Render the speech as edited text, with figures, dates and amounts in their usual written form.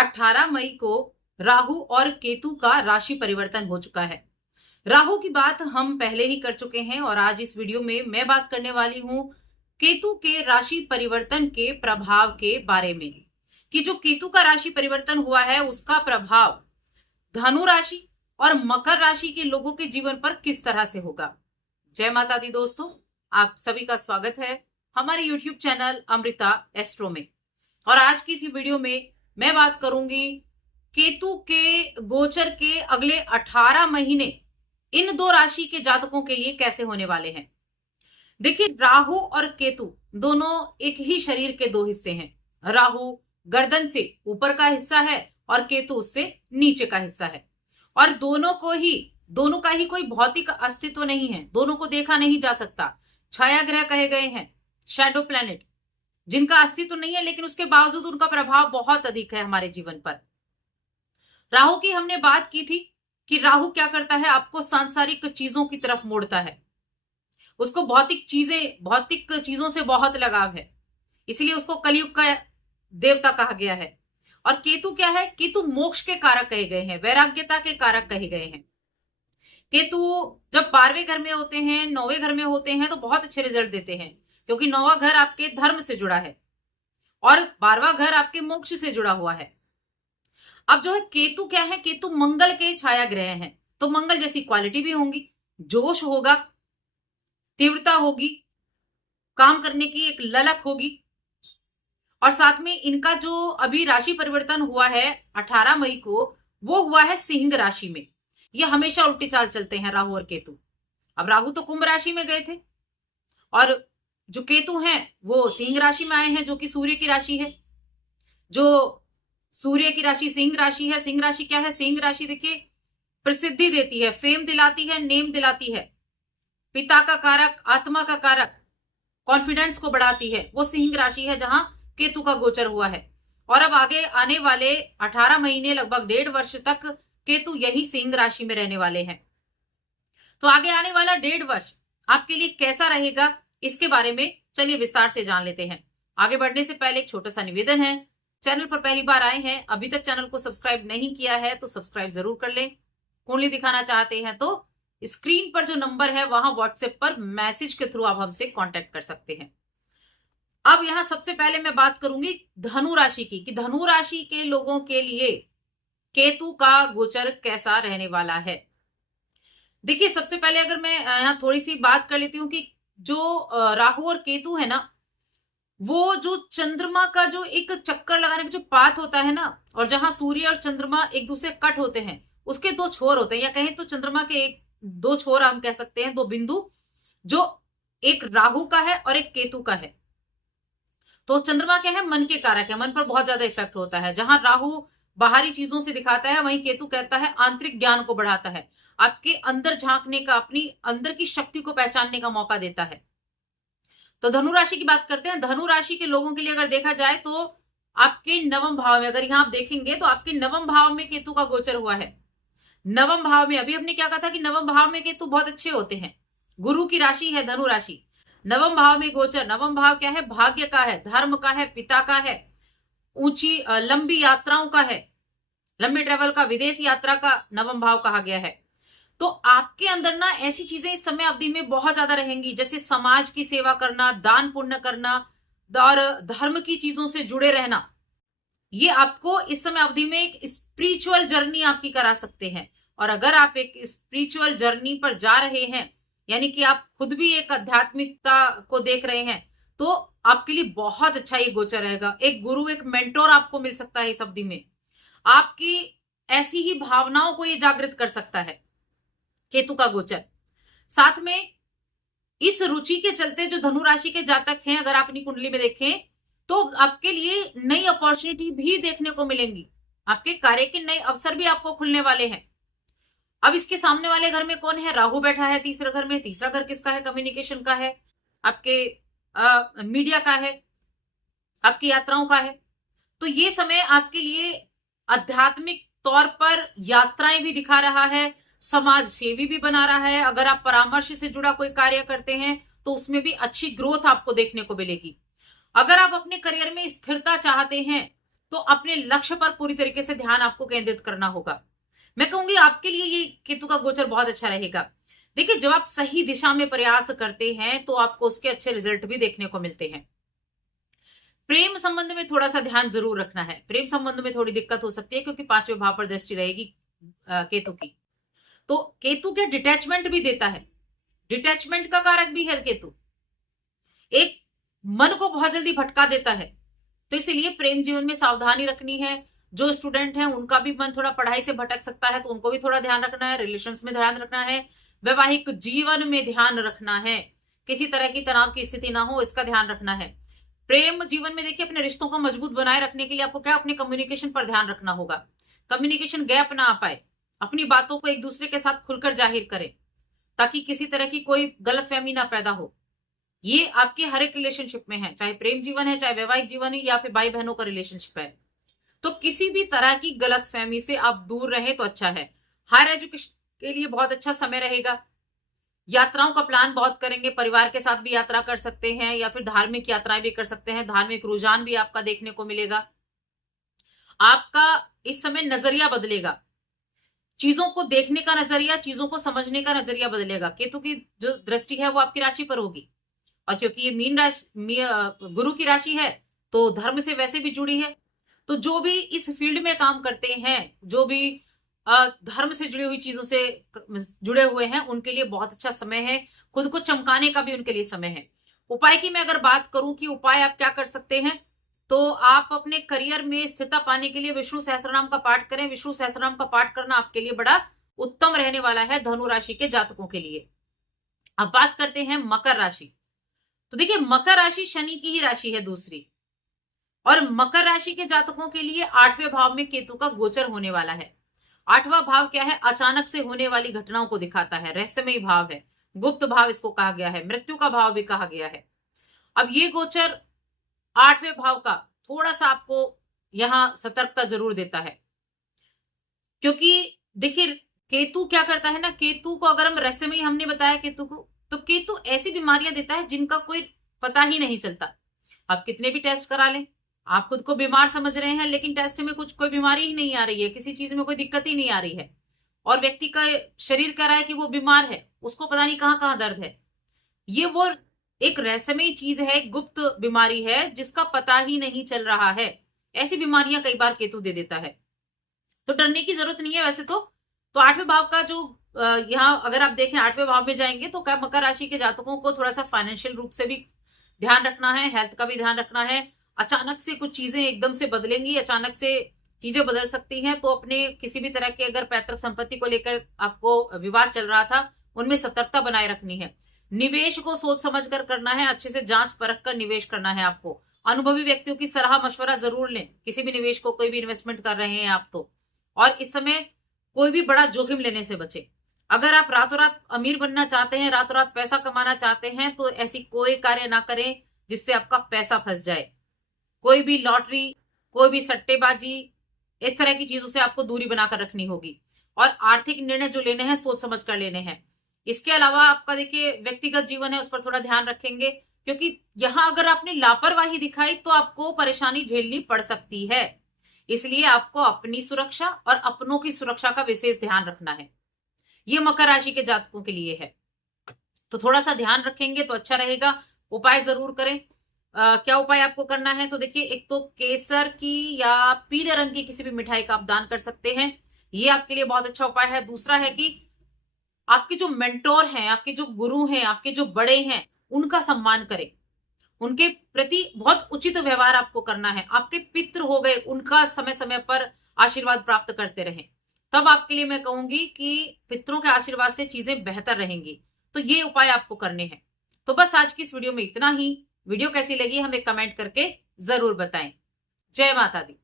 18 मई को राहु और केतु का राशि परिवर्तन हो चुका है। राहु की बात हम पहले ही कर चुके हैं और आज इस वीडियो में मैं बात करने वाली हूं केतु के राशि परिवर्तन के प्रभाव के बारे में कि जो केतु का राशि परिवर्तन हुआ है उसका प्रभाव धनु राशि और मकर राशि के लोगों के जीवन पर किस तरह से होगा। जय माता दी दोस्तों, आप सभी का स्वागत है हमारे YouTube चैनल अमृता एस्ट्रो में। और आज की इस वीडियो में मैं बात करूंगी केतु के गोचर के अगले 18 महीने इन दो राशि के जातकों के लिए कैसे होने वाले हैं। देखिए, राहु और केतु दोनों एक ही शरीर के दो हिस्से हैं। राहु गर्दन से ऊपर का हिस्सा है और केतु उससे नीचे का हिस्सा है और दोनों का ही कोई भौतिक अस्तित्व नहीं है, दोनों को देखा नहीं जा सकता। छाया ग्रह कहे गए हैं, शैडो प्लैनेट, जिनका अस्तित्व नहीं है लेकिन उसके बावजूद उनका प्रभाव बहुत अधिक है हमारे जीवन पर। राहु की हमने बात की थी कि राहु क्या करता है, आपको सांसारिक चीजों की तरफ मोड़ता है। उसको भौतिक चीजों से बहुत लगाव है, इसलिए उसको कलयुग का देवता कहा गया है। और केतु क्या है, केतु मोक्ष के कारक कहे गए हैं, वैराग्यता के कारक कहे गए हैं। केतु जब 12वें घर में होते हैं, 9वें घर में होते हैं तो बहुत अच्छे रिजल्ट देते हैं, क्योंकि 9वां घर आपके धर्म से जुड़ा है और 12वां घर आपके मोक्ष से जुड़ा हुआ है। अब जो है केतु क्या है, केतु मंगल के छाया ग्रह हैं, तो मंगल जैसी क्वालिटी भी होंगी, जोश होगा, तीव्रता होगी, काम करने की एक ललक होगी। और साथ में इनका जो अभी राशि परिवर्तन हुआ है 18 मई को, वो हुआ है सिंह राशि में। ये हमेशा उल्टी चाल चलते हैं राहु और केतु। अब राहु तो कुंभ राशि में गए थे और जो केतु हैं वो सिंह राशि में आए हैं, जो कि सूर्य की राशि है। जो सूर्य की राशि सिंह राशि है। सिंह राशि क्या है, सिंह राशि देखिए प्रसिद्धि देती है, फेम दिलाती है, नेम दिलाती है, पिता का कारक, आत्मा का कारक, कॉन्फिडेंस को बढ़ाती है। वो सिंह राशि है जहां केतु का गोचर हुआ है। और अब आगे आने वाले 18 महीने, लगभग 1.5 वर्ष तक केतु यही सिंह राशि में रहने वाले हैं। तो आगे आने वाला 1.5 वर्ष आपके लिए कैसा रहेगा, इसके बारे में चलिए विस्तार से जान लेते हैं। आगे बढ़ने से पहले एक छोटा सा निवेदन है, चैनल पर पहली बार आए हैं, अभी तक चैनल को सब्सक्राइब नहीं किया है तो सब्सक्राइब जरूर कर लें। कुंडली दिखाना चाहते हैं तो स्क्रीन पर जो नंबर है वहां व्हाट्सएप पर मैसेज के थ्रू आप हमसे कांटेक्ट कर सकते हैं। अब यहां सबसे पहले मैं बात करूंगी धनु राशि की, कि धनु राशि के लोगों के लिए केतु का गोचर कैसा रहने वाला है। देखिए, सबसे पहले अगर मैं यहां थोड़ी सी बात कर लेती हूं कि जो राहु और केतु है ना, वो जो चंद्रमा का जो एक चक्कर लगाने का जो पाथ होता है ना, और जहां सूर्य और चंद्रमा एक दूसरे कट होते हैं, उसके दो छोर होते हैं, या कहें तो चंद्रमा के दो छोर हम कह सकते हैं, दो बिंदु, जो एक राहु का है और एक केतु का है। तो चंद्रमा क्या है, मन के कारक है, मन पर बहुत ज्यादा इफेक्ट होता है। जहां राहु बाहरी चीजों से दिखाता है, वहीं केतु कहता है आंतरिक ज्ञान को बढ़ाता है, आपके अंदर झांकने का, अपनी अंदर की शक्ति को पहचानने का मौका देता है। तो धनु राशि की बात करते हैं। धनु राशि के लोगों के लिए अगर देखा जाए तो आपके नवम भाव में, अगर यहां आप देखेंगे तो आपके नवम भाव में केतु का गोचर हुआ है। नवम भाव में, अभी हमने क्या कहा था कि नवम भाव में केतु बहुत अच्छे होते हैं, गुरु की राशि है धनु राशि। नवम भाव में गोचर, नवम भाव क्या है, भाग्य का है, धर्म का है, पिता का है, ऊंची लंबी यात्राओं का है, लंबे ट्रेवल का, विदेश यात्रा का नवम भाव कहा गया है। तो आपके अंदर ना ऐसी चीजें इस समय अवधि में बहुत ज्यादा रहेंगी, जैसे समाज की सेवा करना, दान पुण्य करना और धर्म की चीजों से जुड़े रहना। ये आपको इस समय अवधि में एक स्पिरिचुअल जर्नी आपकी करा सकते हैं। और अगर आप एक स्पिरिचुअल जर्नी पर जा रहे हैं, यानी कि आप खुद भी एक आध्यात्मिकता को देख रहे हैं, तो आपके लिए बहुत अच्छा ये गोचर रहेगा। एक गुरु, एक मेंटोर आपको मिल सकता है इस अवधि में। आपकी ऐसी ही भावनाओं को ये जागृत कर सकता है केतु का गोचर। साथ में इस रुचि के चलते जो धनु राशि के जातक हैं, अगर आप अपनी कुंडली में देखें तो आपके लिए नई अपॉर्चुनिटी भी देखने को मिलेंगी, आपके कार्य के नए अवसर भी आपको खुलने वाले हैं। अब इसके सामने वाले घर में कौन है, राहु बैठा है तीसरे घर में। तीसरा घर किसका है, कम्युनिकेशन का है, आपके मीडिया का है, आपकी यात्राओं का है। तो ये समय आपके लिए आध्यात्मिक तौर पर यात्राएं भी दिखा रहा है, समाज सेवी भी बना रहा है। अगर आप परामर्श से जुड़ा कोई कार्य करते हैं तो उसमें भी अच्छी ग्रोथ आपको देखने को मिलेगी। अगर आप अपने करियर में स्थिरता चाहते हैं तो अपने लक्ष्य पर पूरी तरीके से ध्यान आपको केंद्रित करना होगा। मैं कहूंगी आपके लिए ये केतु का गोचर बहुत अच्छा रहेगा। देखिए, जब आप सही दिशा में प्रयास करते हैं तो आपको उसके अच्छे रिजल्ट भी देखने को मिलते हैं। प्रेम संबंध में थोड़ा सा ध्यान जरूर रखना है। प्रेम संबंध में थोड़ी दिक्कत हो सकती है क्योंकि 5वें भाव पर दृष्टि रहेगी केतु की। तो केतु क्या डिटैचमेंट भी देता है, डिटैचमेंट का कारक भी है केतु। एक मन को बहुत जल्दी भटका देता है, तो इसलिए प्रेम जीवन में सावधानी रखनी है। जो स्टूडेंट हैं उनका भी मन थोड़ा पढ़ाई से भटक सकता है, तो उनको भी थोड़ा ध्यान रखना है। रिलेशंस में ध्यान रखना है, वैवाहिक जीवन में ध्यान रखना है, किसी तरह की तनाव की स्थिति ना हो, इसका ध्यान रखना है। प्रेम जीवन में देखिए, अपने रिश्तों को मजबूत बनाए रखने के लिए आपको क्या, अपने कम्युनिकेशन पर ध्यान रखना होगा। कम्युनिकेशन गैप ना आ पाए, अपनी बातों को एक दूसरे के साथ खुलकर जाहिर करें ताकि किसी तरह की कोई गलतफहमी ना पैदा हो। ये आपके हर एक रिलेशनशिप में है, चाहे प्रेम जीवन है, चाहे वैवाहिक जीवन है, या फिर भाई बहनों का रिलेशनशिप है। तो किसी भी तरह की गलतफहमी से आप दूर रहें तो अच्छा है। हायर एजुकेशन के लिए बहुत अच्छा समय रहेगा। यात्राओं का प्लान बहुत करेंगे, परिवार के साथ भी यात्रा कर सकते हैं या फिर धार्मिक यात्राएं भी कर सकते हैं। धार्मिक रुझान भी आपका देखने को मिलेगा। आपका इस समय नजरिया बदलेगा, चीजों को देखने का नजरिया, चीजों को समझने का नजरिया बदलेगा। केतु की जो दृष्टि है वो आपकी राशि पर होगी, और क्योंकि ये मीन राशि गुरु की राशि है तो धर्म से वैसे भी जुड़ी है। तो जो भी इस फील्ड में काम करते हैं, जो भी धर्म से जुड़ी हुई चीजों से जुड़े हुए हैं, उनके लिए बहुत अच्छा समय है। खुद को चमकाने का भी उनके लिए समय है। उपाय की मैं अगर बात करूं कि उपाय आप क्या कर सकते हैं, तो आप अपने करियर में स्थिरता पाने के लिए विष्णु सहस्त्रनाम का पाठ करें। विष्णु सहस्त्रनाम का पाठ करना आपके लिए बड़ा उत्तम रहने वाला है धनु राशि के जातकों के लिए। अब बात करते हैं मकर राशि। तो देखिए, मकर राशि शनि की ही राशि है दूसरी, और मकर राशि के जातकों के लिए 8वें भाव में केतु का गोचर होने वाला है। 8वां भाव क्या है, अचानक से होने वाली घटनाओं को दिखाता है, रहस्यमयी भाव है, गुप्त भाव इसको कहा गया है, मृत्यु का भाव भी कहा गया है। अब ये गोचर 8वें भाव का थोड़ा सा आपको यहां सतर्कता जरूर देता है, क्योंकि देखिए केतु क्या करता है ना, केतु को अगर हम रहस्यमयी हमने बताया केतु को, तो केतु ऐसी बीमारियां देता है जिनका कोई पता ही नहीं चलता। आप कितने भी टेस्ट करा लें, आप खुद को बीमार समझ रहे हैं, लेकिन टेस्ट में कुछ कोई बीमारी ही नहीं आ रही है, किसी चीज में कोई दिक्कत ही नहीं आ रही है, और व्यक्ति का शरीर कह रहा है कि वो बीमार है, उसको पता नहीं कहां कहां दर्द है। ये वो एक रहस्यमयी चीज है, गुप्त बीमारी है जिसका पता ही नहीं चल रहा है। ऐसी बीमारियां कई बार केतु दे देता है, तो डरने की जरूरत नहीं है वैसे तो। 8वें भाव का जो यहाँ अगर आप देखें 8वें भाव में जाएंगे तो क्या, मकर राशि के जातकों को थोड़ा सा फाइनेंशियल रूप से भी ध्यान रखना है, हेल्थ का भी ध्यान रखना है। अचानक से कुछ चीजें एकदम से बदलेंगी, अचानक से चीजें बदल सकती हैं, तो अपने किसी भी तरह के अगर पैतृक संपत्ति को लेकर आपको विवाद चल रहा था, उनमें सतर्कता बनाए रखनी है। निवेश को सोच समझ कर करना है, अच्छे से जांच परख कर निवेश करना है आपको। अनुभवी व्यक्तियों की सलाह मशवरा जरूर लें किसी भी निवेश को, कोई भी इन्वेस्टमेंट कर रहे हैं आप तो। और इस समय कोई भी बड़ा जोखिम लेने से बचे। अगर आप रातों रात अमीर बनना चाहते हैं, रातों रात पैसा कमाना चाहते हैं, तो ऐसी कोई कार्य ना करें जिससे आपका पैसा फंस जाए। कोई भी लॉटरी, कोई भी सट्टेबाजी, इस तरह की चीजों से आपको दूरी बनाकर रखनी होगी। और आर्थिक निर्णय जो लेने हैं सोच समझ कर लेने हैं। इसके अलावा आपका देखिए व्यक्तिगत जीवन है, उस पर थोड़ा ध्यान रखेंगे, क्योंकि यहां अगर आपने लापरवाही दिखाई तो आपको परेशानी झेलनी पड़ सकती है। इसलिए आपको अपनी सुरक्षा और अपनों की सुरक्षा का विशेष ध्यान रखना है। ये मकर राशि के जातकों के लिए है, तो थोड़ा सा ध्यान रखेंगे तो अच्छा रहेगा। उपाय जरूर करें। क्या उपाय आपको करना है, तो देखिए, एक तो केसर की या पीले रंग की किसी भी मिठाई का आप दान कर सकते हैं, ये आपके लिए बहुत अच्छा उपाय है। दूसरा है कि आपके जो मेंटोर हैं, आपके जो गुरु हैं, आपके जो बड़े हैं, उनका सम्मान करें, उनके प्रति बहुत उचित व्यवहार आपको करना है। आपके पितृ हो गए, उनका समय समय पर आशीर्वाद प्राप्त करते रहें, तब आपके लिए मैं कहूंगी कि पितरों के आशीर्वाद से चीजें बेहतर रहेंगी। तो ये उपाय आपको करने हैं। तो बस आज की इस वीडियो में इतना ही। वीडियो कैसी लगी हमें कमेंट करके जरूर बताएं। जय माता दी।